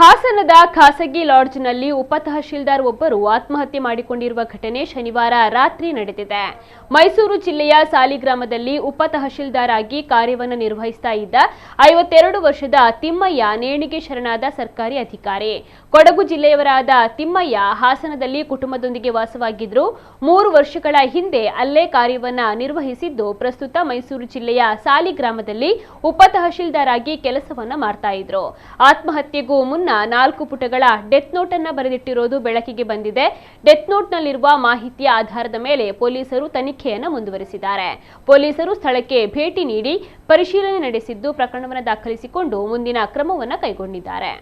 ಹಾಸನದ ಖಾಸಗಿ ಲಾಡ್ಜ್ನಲ್ಲಿ ಉಪ ತಹಶೀಲ್ದಾರ್ ಒಬ್ಬರು ಆತ್ಮಹತ್ಯೆ ಮಾಡಿಕೊಂಡಿರುವ ಘಟನೆ ಶನಿವಾರ ರಾತ್ರಿ ನಡೆದಿದೆ. ಮೈಸೂರು ಜಿಲ್ಲೆಯ ಸಾಲಿಗ್ರಾಮದಲ್ಲಿ ಉಪ ತಹಶೀಲ್ದಾರ್ ಆಗಿ ಕಾರ್ಯವನ್ನು ನಿರ್ವಹಿಸ್ತಾ ಇದ್ದ 52 ವರ್ಷದ ತಿಮ್ಮಯ್ಯ ನೇಣಿಗೆ ಶರಣಾದ ಸರ್ಕಾರಿ ಅಧಿಕಾರಿ. ಕೊಡಗು ಜಿಲ್ಲೆಯವರಾದ ತಿಮ್ಮಯ್ಯ ಹಾಸನದಲ್ಲಿ ಕುಟುಂಬದೊಂದಿಗೆ ವಾಸವಾಗಿದ್ರು. 3 ವರ್ಷಗಳ ಹಿಂದೆ ಅಲ್ಲೇ ಕಾರ್ಯವನ್ನ ನಿರ್ವಹಿಸಿದ್ದು ಪ್ರಸ್ತುತ ಮೈಸೂರು ಜಿಲ್ಲೆಯ ಸಾಲಿಗ್ರಾಮದಲ್ಲಿ ಉಪ ತಹಶೀಲ್ದಾರ್ ಆಗಿ ಕೆಲಸವನ್ನ ಮಾಡ್ತಾ ಇದ್ರು. ಆತ್ಮಹತ್ಯೆಗೂ ಮುನ್ನ 4 ಪುಟಗಳ ಡೆತ್ ನೋಟ್ ಅನ್ನು ಬರೆದಿಟ್ಟಿರೋದು ಬೆಳಕಿಗೆ ಬಂದಿದೆ. ಡೆತ್ ನೋಟ್ ನಲ್ಲಿರುವ ಮಾಹಿತಿಯ ಆಧಾರದ ಮೇಲೆ ಪೊಲೀಸರು ತನಿಖೆಯನ್ನು ಮುಂದುವರಿಸಿದ್ದಾರೆ. ಪೊಲೀಸರು ಸ್ಥಳಕ್ಕೆ ಭೇಟಿ ನೀಡಿ ಪರಿಶೀಲನೆ ನಡೆಸಿದ್ದು ಪ್ರಕರಣವನ್ನು ದಾಖಲಿಸಿಕೊಂಡು ಮುಂದಿನ ಕ್ರಮವನ್ನು ಕೈಗೊಂಡಿದ್ದಾರೆ.